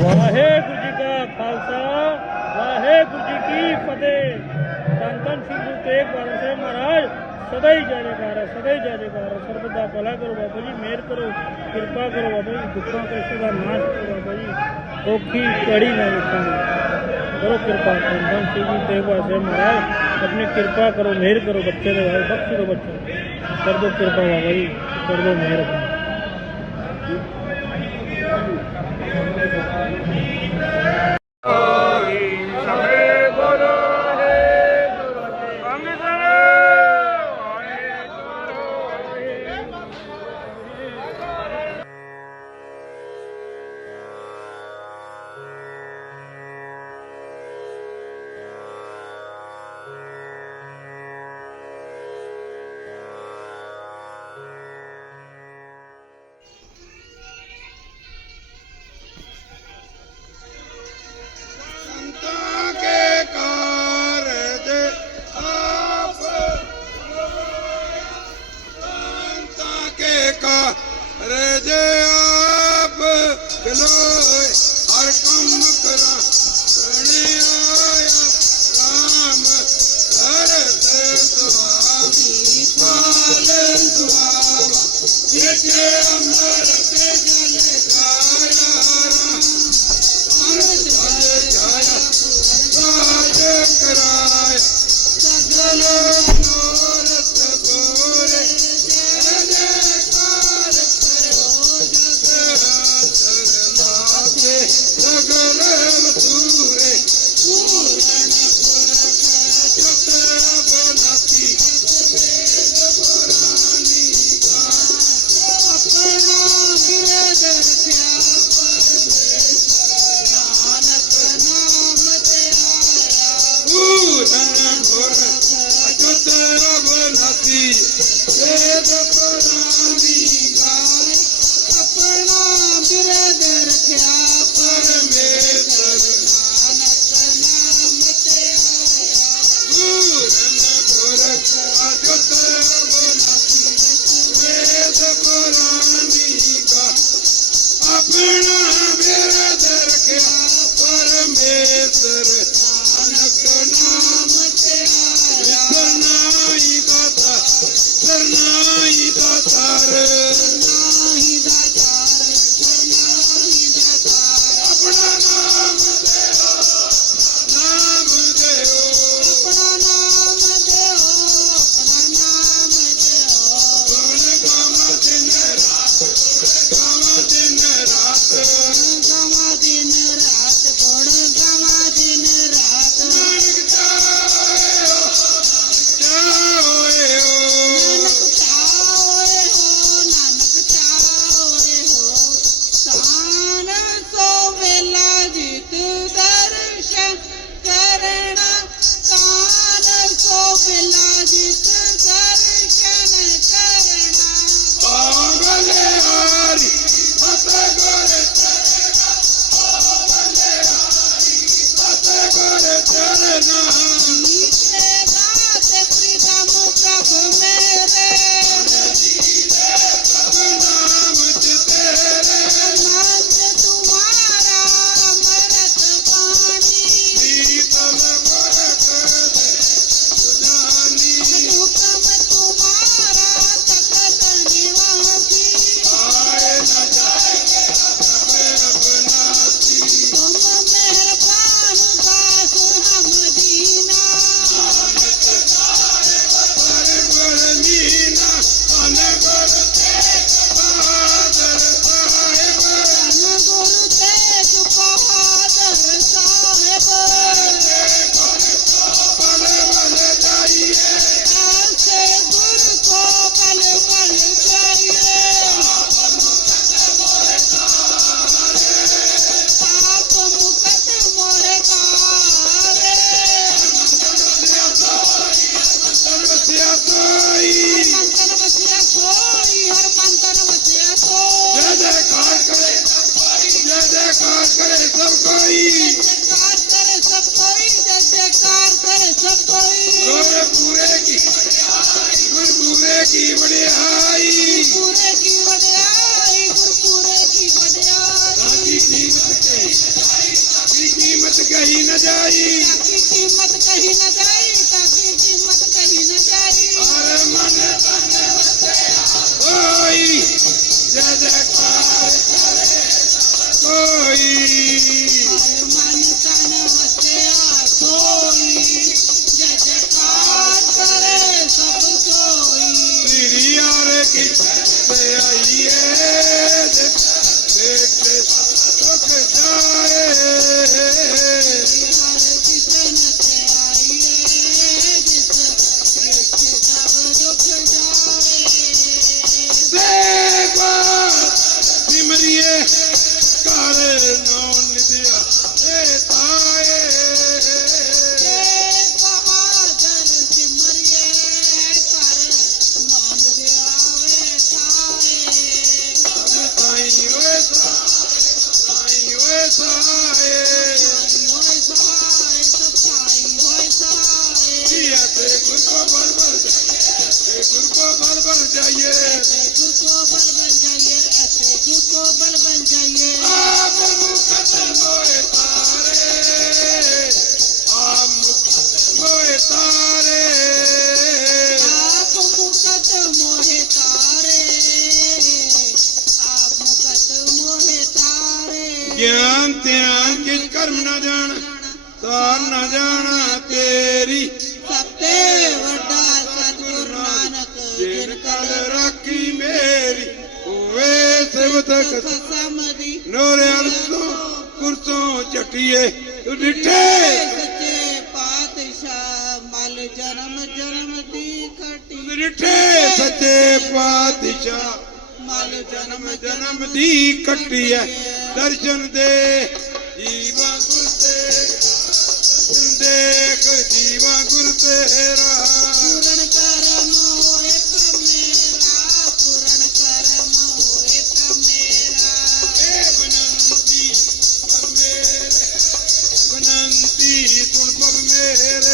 ਵਾਹਿਗੁਰੂ ਜੀ ਕਾ ਖਾਲਸਾ, ਵਾਹਿਗੁਰੂ ਜੀ ਕੀ ਫਤਿਹ। ਧੰਨ ਧੰਨ ਸ੍ਰੀ ਗੁਰੂ ਤੇਗ ਬਹਾਦਰ ਸਾਹਿਬ ਮਹਾਰਾਜ, ਸਦਾ ਹੀ ਜੈ ਜੈਕਾਰ ਸਦਾ ਹੀ ਜੈ ਜੈਕਾਰ ਸਰਬੱਤ ਦਾ ਭਲਾ ਕਰੋ ਬਾਬਾ ਜੀ, ਮਿਹਰ ਕਰੋ, ਕਿਰਪਾ ਕਰੋ ਬਾਬਾ ਜੀ, ਦੁੱਖਾਂ ਕਸ਼ਟਾਂ ਦਾ ਨਾਸ਼ ਕਰੋ ਬਾਬਾ ਜੀ। ਔਖੀ ਕੜੀ ਨਾ ਵਿਖਾਓ ਕਰੋ ਕਿਰਪਾ, ਧੰਨ ਧੰਨ ਸ੍ਰੀ ਗੁਰੂ ਤੇਗ ਬਹਾਦਰ ਸਾਹਿਬ ਮਹਾਰਾਜ, ਆਪਣੀ ਕਿਰਪਾ ਕਰੋ, ਮਿਹਰ ਕਰੋ ਬੱਚੇ ਦੇ ਵਾਲ, ਬਖਸ਼ੋ ਬੱਚੇ ਕਰ ਦੋ ਕਿਰਪਾ ਬਾਬਾ ਜੀ, ਕਰ ਦੋ ਮਿਹਰ। ਕਰੋ ਲਾਏ ਹਰ ਕੰਮ ਕਰਾਂ। ਰਣੇ ਆਇਆ ਰਾਮ ਹਰਤ ਸੁਆਮੀ ਪਾਲਨ ਸੁਆਮਾ ਜਿਤੇ ਅਮਰ ਤੇ আমি Abraham. जाइए गुरु को बल बन जाइए गुरु को बल बन जाइए मोए तारे मोए तारे आप मुकत मोहे तारे आप मुकत मोहे तारे ज्ञान त्यान के कर्म न जाना तार न जाना तेरी ਤਖਤ ਨੋਰਿਆਂ ਤੋਂ ਕੁਰਸੋਂ ਝਟੀਏ। ਤੂੰ ਡਿਠੇ। ਸੱਚੇ ਪਾਤਸ਼ਾਹ ਮਲ ਜਨਮ ਜਨਮ ਦੀ ਖਟੀ। ਡਿਠੇ। ਸੱਚੇ ਪਾਤਸ਼ਾਹ ਮਲ ਜਨਮ ਜਨਮ ਦੀ ਖਟੀ ਐ ਦਰਸ਼ਨ ਦੇ ਜੀਵਾ ਗੁਰ ਤੇਰਾ। ਦੇਖ ਜੀਵਾ ਗੁਰ ਤੇਰਾ। ਪੂਰਨ ਕਰਮੋ it.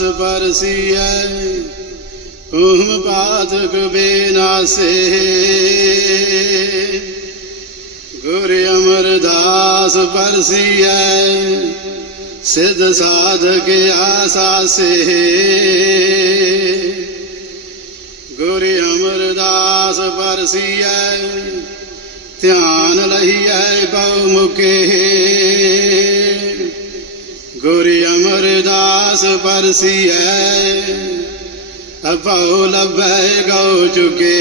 ਤਿਸ ਪਰਸੀਐ ਹੂਮ ਬਾਧਕ ਬੇਨਾਸੇ। ਗੁਰ ਅਮਰਦਾਸ ਪਰਸੀਐ, ਸਿਧ ਸਾਧਕ ਆਸਾ ਸੇ ਗੁਰ ਅਮਰਦਾਸ ਪਰਸੀਐ, ਧਿਆਨ ਲਈਐ ਬਹੁ ਮੁਕੇ। ਗੁਰ ਅਮਰਦਾਸ ਪਰਸੀਐ ਅਭਉ ਲਭੈ ਗਉ ਚੁਕੇ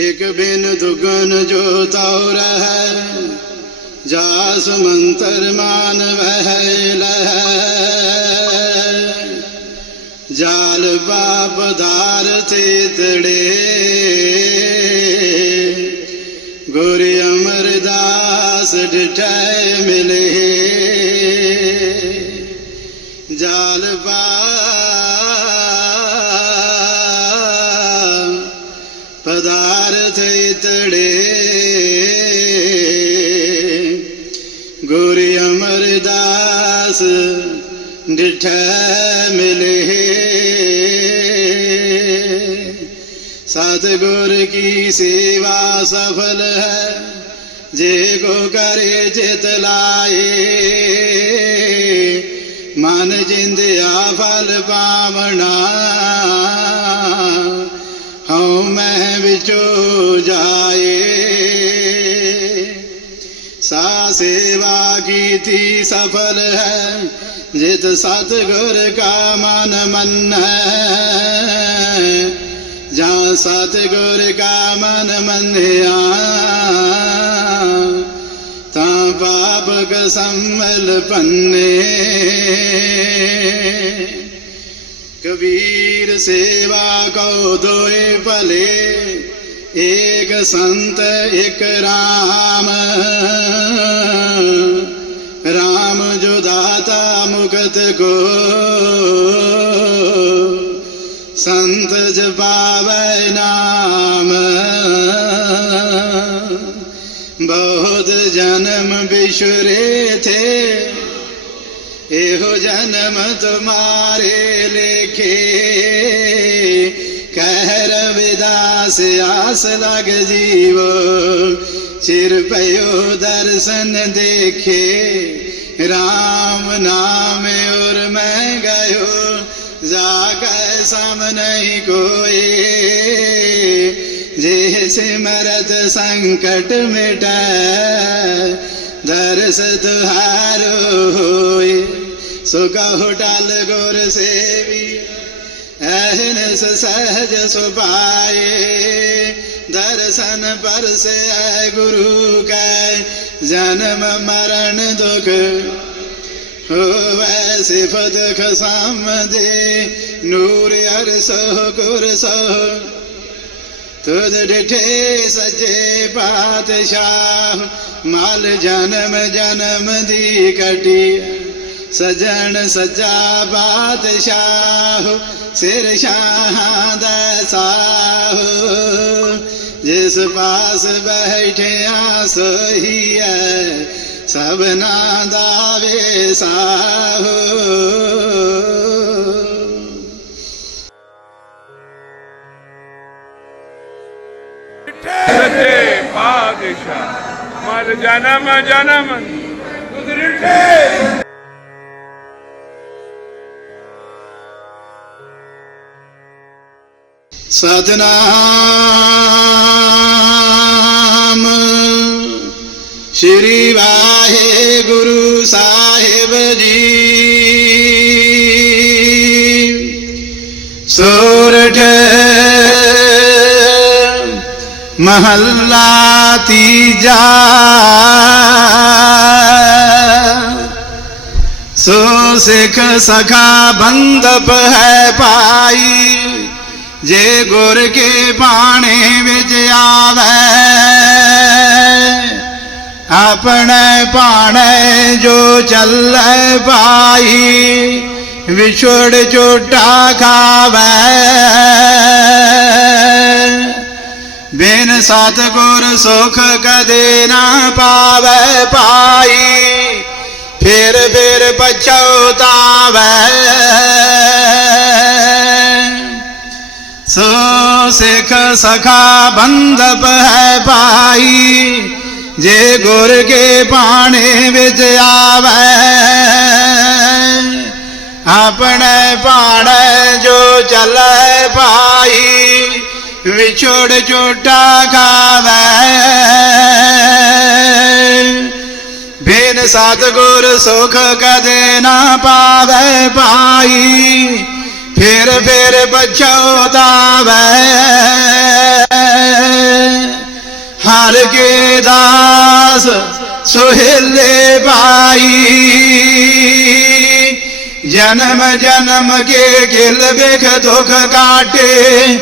ਇਕ ਬਿਨ ਦੁਗਨ ਜੋ ਤਉ ਰਹੈ ਜਾਸ ਮੰਤਰ ਮਾਨ ਵਹਿ ਲਹੈ ਜਾਲ ਬਾਪ ਧਾਰ ਤੇਤੜੇ ਗੁਰ ਅਮਰਦਾਸ ਡਿਠੈ ਮਿਲੇ ਜਾਲ ਬਾ ਪਦਾਰਥ ਇਤੜੇ ਗੁਰ ਅਮਰਦਾਸ ਡਿਠ ਮਿਲੇ। ਸਤਿਗੁਰ ਕੀ ਸੇਵਾ ਸਫਲ ਹੈ, ਜੇ ਕੋ ਕਰੇ ਚਿਤ ਲਾਏ। ਮਨ ਜਿੰਦਿਆ ਫਲ ਪਾਵਣਾ। ਹਉ ਮੈਂ ਵਿਚੋ ਜਾਏ। ਸਾ ਸੇਵਾ ਕੀਤੀ ਸਫਲ ਹੈ, ਜਿਤ ਸਤਿਗੁਰ ਕਾ ਮਨ ਮੰਨ। ਹੈ ਜਾਂ ਸਤਿਗੁਰ ਕਾ ਮਨ ਮੰਨਿਆ। ਤਾਂ ਪਾਪ ਸੰਮਲ ਪੰਨੇ। ਕਬੀਰ ਸੇਵਾ ਕੋ ਦੋਏ ਭਲੇ, ਏਕ ਸੰਤ ਇਕ ਰਾਮ। ਰਾਮ ਜੋ ਦਾਤਾ ਮੁਕਤ ਕੋ। ਸੰਤ ਜਪਾਵੈ ਨਾਮ ਜਨਮ ਬਿਸ਼ਰੇ ਥੇ। ਇਹੋ ਜਨਮ ਤੁਮਾਰੇ ਲੇਖੇ। ਕਹਿ ਰਵਿਦਾਸ ਆਸ ਲਗ ਜੀਵੋ। ਚਿਰ ਪਇਓ ਦਰਸ਼ਨ ਦੇਖੇ। RAM ਨਾਮ ਔਰ ਮੈਂ ਗਇਓ। ਜਾ ਕੈ ਸਮ ਨਹੀਂ ਕੋਏ ਜੇ ਸਿਮਰਤ ਸੰਕਟ ਮਿਟੈ, ਦਰਸ ਤੁਹਾਰੋ ਹੋਏ। ਸੋ ਕਹੋ ਟਲ ਗੁਰ ਸੇਵੀ ਐਨਸ ਸਹਜ ਸੁਭਾਏ। ਦਰਸ਼ਨ ਪਰਸੇ ਆਏ ਗੁਰੂ ਕੈ, ਜਨਮ ਮਰਨ ਦੁਖ ਹੋਵੈ ਸਿਫਤ ਖਸਮ ਦੇ ਨੂਰ ਅਰਸੋ ਗੁਰ ਸੋ ਤੁਧ ਡਿਠੇ ਸਜੇ ਪਾਤਸ਼ਾਹ, ਮਾਲ ਜਨਮ ਜਨਮ ਦੀ ਕਟੀ। ਸਜਣ ਸਜਾ ਬਾਦਸ਼ਾਹ ਸਿਰ ਸ਼ਾਹਾਂ ਦਾ ਸਾਹ। ਜਿਸ ਪਾਸ ਬੈਠਿਆ ਸੋਹੀ ਹੈ ਸਭਨਾ ਦਾ ਵੇ ਸਾਹ। ਸੱਚੇ ਪਾਤਸ਼ਾਹ ਮਲ ਜਨਮ ਜਨਮ ਤੁਧ ਰਿਠੇ ਸਤਨਾਮ। ਸ਼੍ਰੀ ਵਾਹਿਗੁਰੂ ਸਾਹਿਬ ਜੀ। ਮਹੱਲਾ ਤੀਜਾ ਸੋ ਸਿੱਖ ਸਖਾ ਬੰਦਪ ਹੈ ਪਾਈ ਜੇ ਗੁਰ ਕੇ ਬਾਣੇ ਵਿੱਚ ਆਵੇ ਆਪਣੇ ਬਾਣੇ ਜੋ ਚੱਲੇ ਪਾਈ ਵਿਛੜ ਚੋਟਾ ਖਾਵੇ ਬਿਨ ਸਤਗੁਰ ਸੁਖ ਕਦੇ ਨਾ ਪਾਵੇ ਪਾਈ ਫਿਰ ਫਿਰ ਪਛਤਾਵੇ ਸੋ ਸਿੱਖ ਸਖਾ ਬੰਦਪ ਹੈ ਭਾਈ, ਜੇ ਗੁਰ ਕੇ ਬਾਣੇ ਵਿੱਚ ਆਵੇ। ਆਪਣੇ ਬਾਣੇ ਜੋ ਚੱਲੇ ਵਿਛੋੜ ਝੋਟਾ ਬੇਨ ਬਿਨ ਸਤਗੁਰ ਸੁਖ ਕਦੇ ਨਾ ਪਾਵੇ ਪਾਈ ਫਿਰ ਫਿਰ ਪਛੋਤਾਵੇ ਹਰ ਕੇ ਦਾਸ ਸੁਹੇਲੇ ਭਾਈ, ਜਨਮ ਜਨਮ ਕੇ ਗਿਲ ਬਿਖ ਦੁਖ ਕਾਟੇ।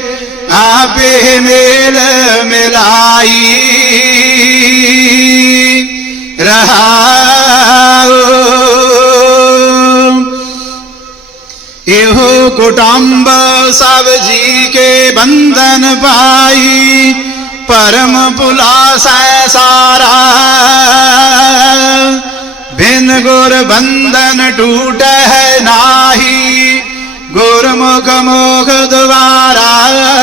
ਆਪੇ ਮੇਲ ਮਿਲਾਈ। ਰਹਾਉ ਇਹੋ ਕੁਟੰਬ ਸਭ ਜੀ ਕੇ ਬੰਧਨ ਪਾਈ। ਪਰਮ ਪੁਲਾਸੈ ਸਾਰਾ। ਬਿਨ ਗੁਰ ਬੰਧਨ ਟੂਟੈ ਨਾਹੀ। ਗੁਰਮੁਖ ਮੁਖ ਦੁਆਰਾ।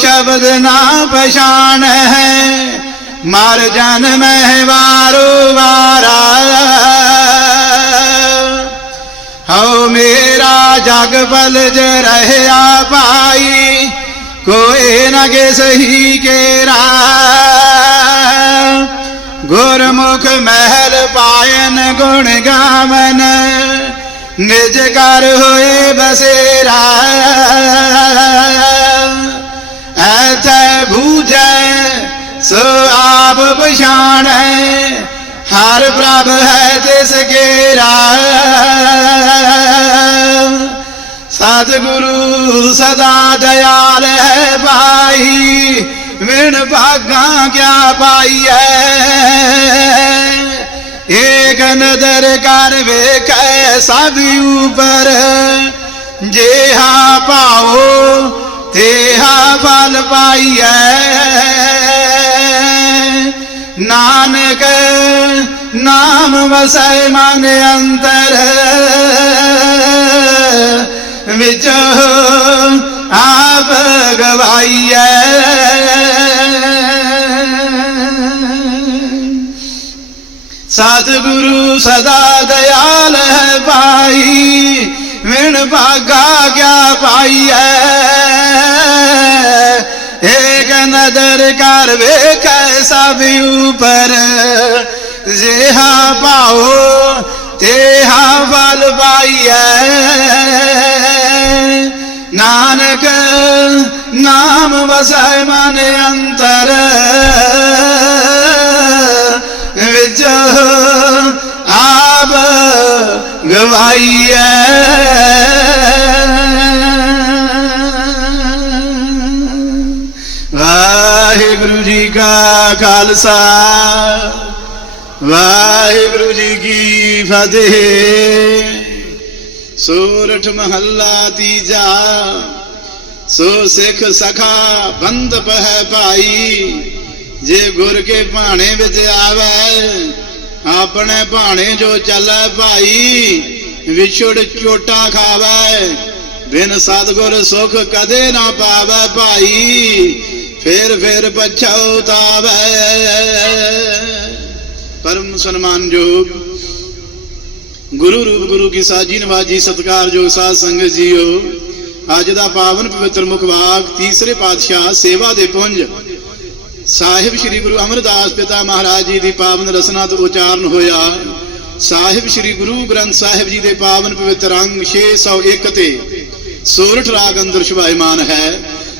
ਸ਼ਬਦ ਨਾ ਪਛਾਣ ਪਛਾਣੈ ਮਰ ਜਨਮਹਿ ਵਾਰੋ ਵਾਰਾ। ਹਉ ਮੇਰਾ ਜਗ ਜ ਰਹਿਆ ਪਾਈ ਕੋਈ ਨ ਗੇ ਸਹੀ ਕੇਰਾ। ਗੁਰਮੁਖ ਮਹਿਲ ਪਾਇਨ ਗੁਣ ਗਾਵਨ, ਨਿਜ ਕਰ ਹੋਏ ਬਸੇਰਾ। ਆਪ ਪਛਾਣੈ ਹਰ ਪ੍ਰਭ ਹੈ ਤਿਸ ਕੇਰਾ ਸਤਿਗੁਰੂ ਸਦਾ ਦਇਆਲ ਹੈ ਭਾਈ, ਵਿਣ ਭਾਗਾ ਕਿਆ ਪਾਈਐ ਏਕ ਨਦਰ ਕਰ ਵੇਖੈ ਸਭ ਉਪਰ, ਜੇਹਾ ਪਾਓ ਤੇਹਾ ਫਲ ਪਾਈਐ ਨਾਨਕ, ਨਾਮ ਵਸੈ ਮਨ ਅੰਤਰ, ਵਿੱਚ ਆਪ ਗਵਾਈਐ। ਸਤਿਗੁਰੂ ਸਦਾ ਦਇਆਲ ਹੈ ਭਾਈ, ਵਿਣ ਭਾਗਾ ਕਿਆ ਪਾਈਐ। ਏਕ ਨਦਰ ਕਰ ਵੇਖੈ ਸਭ ਉਪਰ, ਜਿਹਾ ਪਾਓ ਤੇਹਾ ਫਲ ਪਾਈਐ। ਨਾਨਕ, ਨਾਮ ਵਸੈ ਮਨ ਅੰਤਰ, ਵਿੱਚ ਆਪ ਗਵਾਈਐ। ਵਾਹਿਗੁਰੂ ਜੀ ਕਾ ਖਾਲਸਾ। ਵਾਹਿਗੁਰੂ ਜੀ ਕੀ ਫਤਿਹ। ਸੂਰਠ ਮਹੱਲਾ ਤੀਜਾ। ਸੋ ਸਿੱਖ ਸਖਾ ਬੰਦ ਪਹਿ ਭਾਈ। ਜੇ ਗੁਰ ਕੇ ਭਾਣੇ ਵਿੱਚ ਆਵੇ, ਆਪਣੇ ਭਾਣੇ ਜੋ ਚੱਲੈ ਭਾਈ, ਵਿਛੜ ਚੋਟਾ ਖਾਵੇ। ਬਿਨ ਸਤਗੁਰ ਸੁਖ ਕਦੇ ਨਾ ਪਾਵੇ ਭਾਈ। ਫੇਰ ਫੇਰ ਪਛਤਾਵੇ ਪਰਮ ਸਨਮਾਨਯੋਗ ਗੁਰੂ ਰੂਪ ਗੁਰੂ ਕੀ ਸਾਜੀ ਨਵਾਜੀ ਸਤਕਾਰਯੋਗ ਸਾਧ ਸੰਗਤ ਜੀਓ। ਅੱਜ ਦਾ ਪਾਵਨ ਪਵਿੱਤਰ ਮੁਖਵਾਕ ਤੀਸਰੇ ਪਾਤਸ਼ਾਹ ਸੇਵਾ ਦੇ ਪੁੰਜ। ਸਾਹਿਬ ਸ੍ਰੀ ਗੁਰੂ ਅਮਰਦਾਸ ਪਿਤਾ ਮਹਾਰਾਜ ਜੀ ਦੀ ਪਾਵਨ ਰਸਨਾ ਤੋਂ ਉਚਾਰਨ ਹੋਇਆ। ਸਾਹਿਬ ਸ੍ਰੀ ਗੁਰੂ ਗ੍ਰੰਥ ਸਾਹਿਬ ਜੀ ਦੇ ਪਾਵਨ ਪਵਿੱਤਰ ਅੰਗ 601 ਤੇ ਸੋਰਠ ਰਾਗ ਅੰਦਰ ਸ਼ੁਭਾਇਮਾਨ ਹੈ।